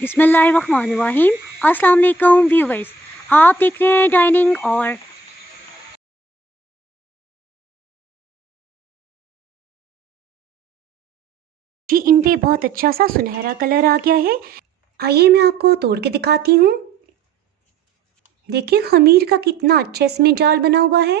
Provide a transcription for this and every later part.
बिस्मिल्लाहिर्रहमानिर्रहीम। अस्सलाम वालेकुम व्यूवर्स, आप देख रहे हैं डाइनिंग और जी इन पे बहुत अच्छा सा सुनहरा कलर आ गया है। आइए मैं आपको तोड़ के दिखाती हूँ। देखिए खमीर का कितना अच्छा इसमें जाल बना हुआ है।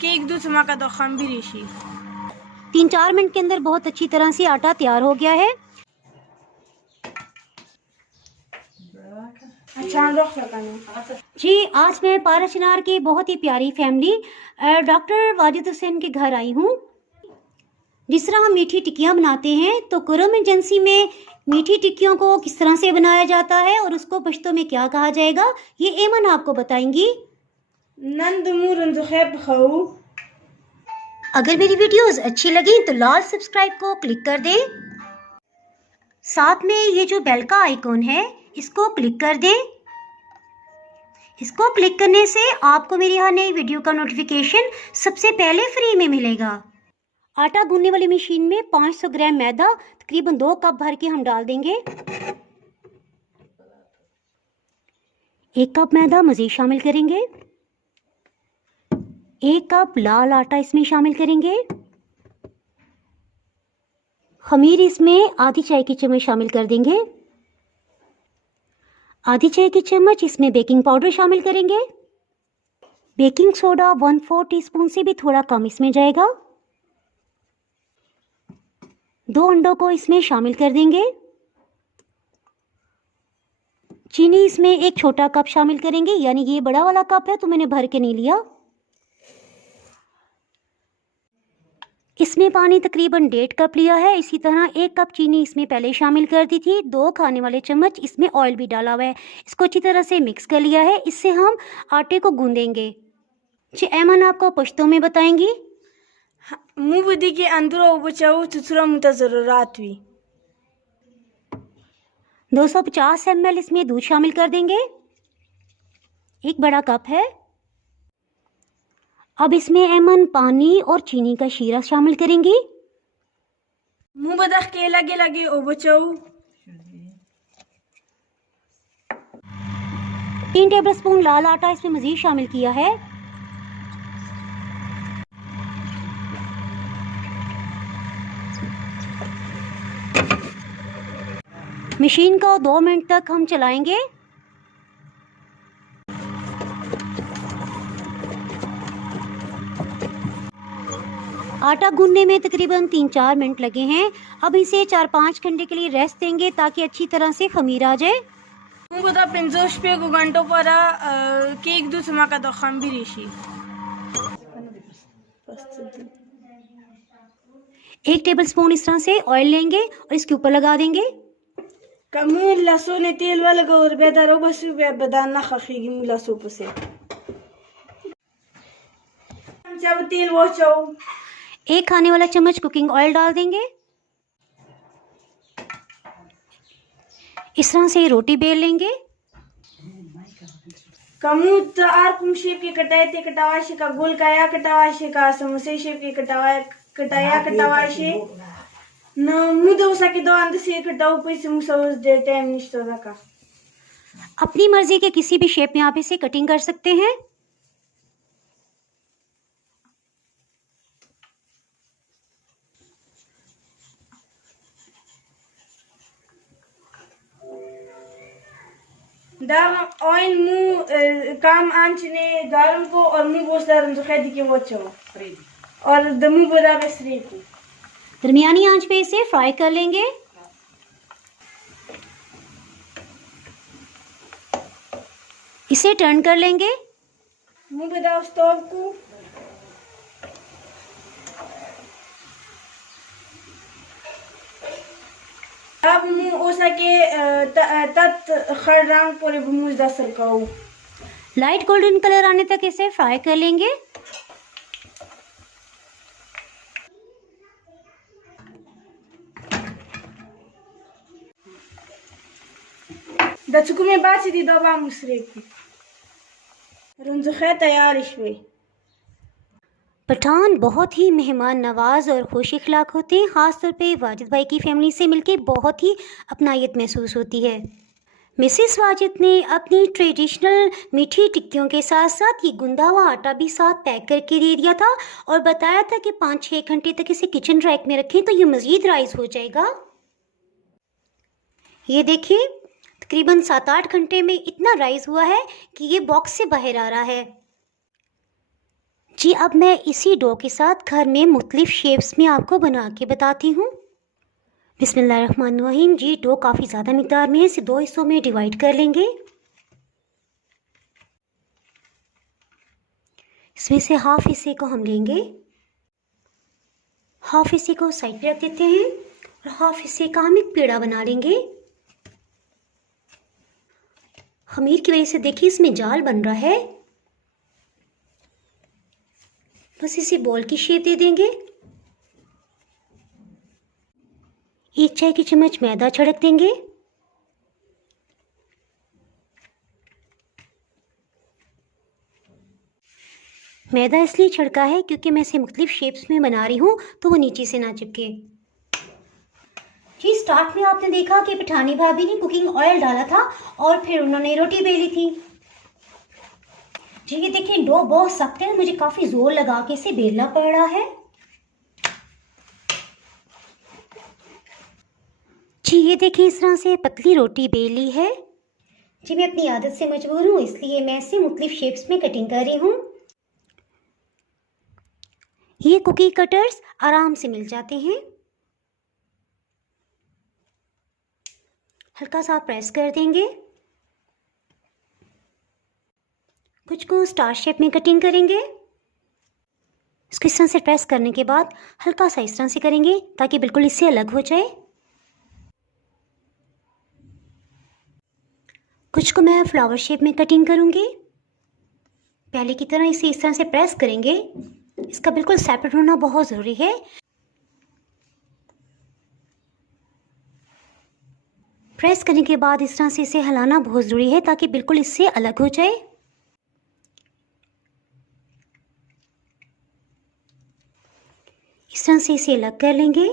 केक दूध माका तो खंबीर शी 3-4 मिनट के अंदर बहुत अच्छी तरह से आटा तैयार हो गया है। जी आज मैं पारा चिनार की बहुत ही प्यारी फैमिली डॉक्टर वाजिद हुसैन के घर आई हूँ। जिस तरह हम मीठी टिक्कियाँ बनाते हैं तो कुरम एजेंसी में मीठी टिक्कियों को किस तरह से बनाया जाता है और उसको पश्तो में क्या कहा जाएगा ये एमन आपको बताएंगी। अगर मेरी वीडियोस अच्छी लगी तो लाल सब्सक्राइब को क्लिक कर दें। साथ में ये जो बेल का आइकॉन है इसको क्लिक कर दें। इसको क्लिक करने से आपको मेरी हर नई वीडियो का नोटिफिकेशन सबसे पहले फ्री में मिलेगा। आटा गूंदने वाली मशीन में 500 ग्राम मैदा तकरीबन 2 कप भर के हम डाल देंगे। 1 कप मैदा मज़ीद शामिल करेंगे। 1 कप लाल आटा इसमें शामिल करेंगे। खमीर इसमें आधी चाय की चम्मच शामिल कर देंगे। आधी चाय की चम्मच इसमें बेकिंग पाउडर शामिल करेंगे। बेकिंग सोडा 1/4 टीस्पून से भी थोड़ा कम इसमें जाएगा। 2 अंडों को इसमें शामिल कर देंगे। चीनी इसमें 1 छोटा कप शामिल करेंगे, यानी ये बड़ा वाला कप है तो मैंने भर के नहीं लिया। इसमें पानी तकरीबन 1.5 कप लिया है। इसी तरह 1 कप चीनी इसमें पहले शामिल कर दी थी। 2 खाने वाले चम्मच इसमें ऑयल भी डाला हुआ है। इसको अच्छी तरह से मिक्स कर लिया है। इससे हम आटे को गूंदेंगे। जी ऐमन आपको पश्तो में बताएंगी। मु बदी के अंदर बचाओ तुरा मुता जरूरत हुई 250 ml इसमें दूध शामिल कर देंगे। 1 बड़ा कप है। अब इसमें ऐमन पानी और चीनी का शीरा शामिल करेंगी। मु बदा के लगे लगे ओ बचाओ 3 टेबलस्पून लाल आटा इसमें मजीद शामिल किया है। मशीन को 2 मिनट तक हम चलाएंगे। आटा गूंदने में तकरीबन 3-4 मिनट लगे हैं। अब इसे 4-5 घंटे के लिए रेस्ट देंगे ताकि अच्छी तरह से खमीर आ जाए। मु बदा 5 घंटों पर केक दूध माका तो खंबीर शी 1 टेबलस्पून इस तरह से ऑयल लेंगे और इसके ऊपर लगा देंगे। कमु लहसुन तेल वाला गौर बेदारो बस बदाना खखीगी मु लहसुन पसे जब तेल वो चाओ 1 खाने वाला चम्मच कुकिंग ऑयल डाल देंगे। इस तरह से रोटी बेल लेंगे। कमू तार कुम शेप के कटाए थे कटावाशे का गोल काया कटावाशे का समोसे शेप के कटाया कटावाशे न मुदो सके दो अंदर से कटाओ पैसे मुसवस दे टाइम निश्चित का अपनी मर्जी के किसी भी शेप में आप इसे कटिंग कर सकते हैं। दाम ऑयल मु काम आंचने गारम को और मु बोस दारम जो खैदी के वो चो और दमु बदा बेसरी को दरमियानी आंच पे इसे फ्राई कर लेंगे। इसे टर्न कर लेंगे। मु बदा स्टोव को अब मु ओसा के तत खररांग पूरे भूमि दा सरकाऊ लाइट गोल्डन कलर आने तक इसे फ्राई कर लेंगे। दचुकु में बात दी दबा मुसरे की रुंजखे तैयार इश्वे पठान बहुत ही मेहमान नवाज और खुश इखलाक होते हैं। ख़ासतौर पे वाजिद भाई की फैमिली से मिलके बहुत ही अपनायत महसूस होती है। मिसेस वाजिद ने अपनी ट्रेडिशनल मीठी टिक्कियों के साथ साथ ये गुंदा हुआ आटा भी साथ पैक करके दे दिया था और बताया था कि 5-6 घंटे तक इसे किचन रैक में रखें तो ये मज़ीद राइस हो जाएगा। ये देखिए, तकरीबन 7-8 घंटे में इतना राइस हुआ है कि ये बॉक्स से बाहर आ रहा है। जी, अब मैं इसी डो के साथ घर में मुख्तलिफ शेप्स में आपको बना के बताती हूँ। बिस्मिल्लाहिर्रहमानिर्रहीम। जी, डो काफ़ी ज़्यादा मिकदार में है, इसे 2 हिस्सों में डिवाइड कर लेंगे। इसमें से हाफ हिस्से को हम लेंगे, हाफ हिस्से को साइड पे रख देते हैं और हाफ हिस्से का हम एक पेड़ा बना लेंगे। खमीर की वजह से देखिए इसमें जाल बन रहा है। बस इसे बॉल की शेप दे देंगे। 1 चाय की चम्मच मैदा छिड़क देंगे। मैदा इसलिए छिड़का है क्योंकि मैं इसे मुख्तलिफ शेप्स में बना रही हूँ तो वो नीचे से ना चिपके। जी, स्टार्ट में आपने देखा कि पठानी भाभी ने कुकिंग ऑयल डाला था और फिर उन्होंने रोटी बेली थी। जी, ये देखिए डो बहुत सख्त है, मुझे काफ़ी ज़ोर लगा के इसे बेलना पड़ रहा है। जी, ये देखिए इस तरह से पतली रोटी बेली है। जी, मैं अपनी आदत से मजबूर हूँ इसलिए मैं इसे मुख्तलिफ शेप्स में कटिंग कर रही हूँ। ये कुकी कटर्स आराम से मिल जाते हैं। हल्का सा प्रेस कर देंगे। कुछ को स्टार शेप में कटिंग करेंगे। इसको इस तरह से प्रेस करने के बाद हल्का सा इस तरह से करेंगे ताकि बिल्कुल इससे अलग हो जाए। कुछ को मैं फ्लावर शेप में कटिंग करूँगी। पहले की तरह इसे इस तरह से प्रेस करेंगे। इसका बिल्कुल सेपरेट होना बहुत ज़रूरी है। प्रेस करने के बाद इस तरह से इसे हिलाना बहुत ज़रूरी है ताकि बिल्कुल इससे अलग हो जाए। इस तरह से इसे अलग कर लेंगे।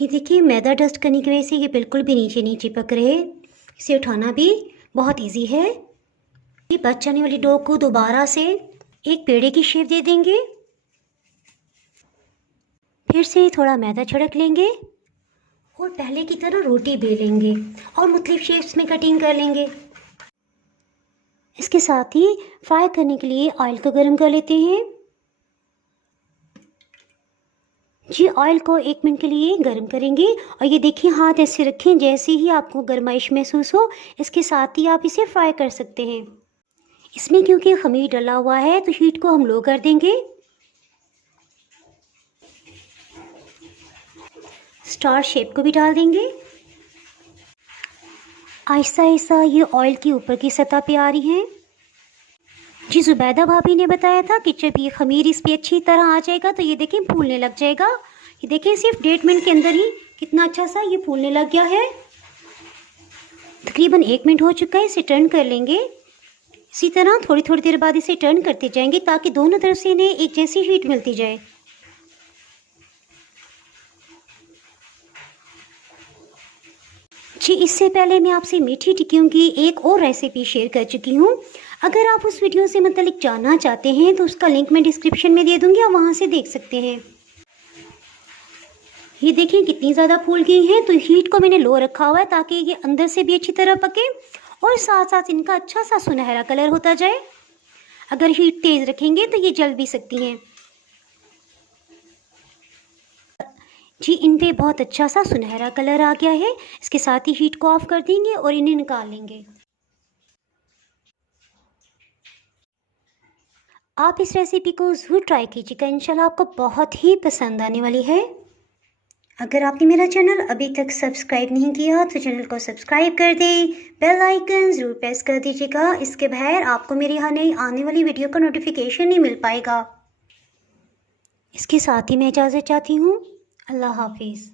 ये देखिए मैदा डस्ट करने की वजह से ये बिल्कुल भी नीचे नहीं चिपक रहे। इसे उठाना भी बहुत इजी है। ये बच जाने वाली डो को दोबारा से एक पेड़े की शेप दे देंगे। फिर से थोड़ा मैदा छिड़क लेंगे और पहले की तरह रोटी बेलेंगे और मुख्तलिफ शेप्स में कटिंग कर लेंगे। इसके साथ ही फ्राई करने के लिए ऑयल को गर्म कर लेते हैं। जी, ऑयल को 1 मिनट के लिए गर्म करेंगे और ये देखिए हाथ ऐसे रखें जैसे ही आपको गर्माइश महसूस हो। इसके साथ ही आप इसे फ्राई कर सकते हैं। इसमें क्योंकि खमीर डला हुआ है तो हीट को हम लो कर देंगे। स्टार शेप को भी डाल देंगे। आहिस्ता आहिस्ता ये ऑयल की ऊपर की सतह पे आ रही हैं। जी, जुबैदा भाभी ने बताया था कि जब ये खमीर इस पर अच्छी तरह आ जाएगा तो ये देखें फूलने लग जाएगा। ये देखें सिर्फ 1.5 मिनट के अंदर ही कितना अच्छा सा ये फूलने लग गया है। तकरीबन 1 मिनट हो चुका है। इसे टर्न कर लेंगे। इसी तरह थोड़ी थोड़ी देर बाद इसे टर्न करते जाएंगे ताकि दोनों तरफ से इन्हें एक जैसी हीट मिलती जाए। जी, इससे पहले मैं आपसे मीठी टिक्कियों की एक और रेसिपी शेयर कर चुकी हूँ। अगर आप उस वीडियो से मतलब जानना चाहते हैं तो उसका लिंक मैं डिस्क्रिप्शन में दे दूँगी, आप वहाँ से देख सकते हैं। ये देखें कितनी ज़्यादा फूल गई हैं। तो हीट को मैंने लो रखा हुआ है ताकि ये अंदर से भी अच्छी तरह पके और साथ साथ इनका अच्छा सा सुनहरा कलर होता जाए। अगर हीट तेज़ रखेंगे तो ये जल भी सकती हैं। जी, इन पे बहुत अच्छा सा सुनहरा कलर आ गया है। इसके साथ ही हीट को ऑफ कर देंगे और इन्हें निकाल लेंगे। आप इस रेसिपी को ज़रूर ट्राई कीजिएगा, इंशाल्लाह आपको बहुत ही पसंद आने वाली है। अगर आपने मेरा चैनल अभी तक सब्सक्राइब नहीं किया तो चैनल को सब्सक्राइब कर दें, बेल आइकन ज़रूर प्रेस कर दीजिएगा। इसके बगैर आपको मेरी आने वाली वीडियो का नोटिफिकेशन नहीं मिल पाएगा। इसके साथ ही मैं इजाज़त चाहती हूँ। अल्लाह हाफिज़।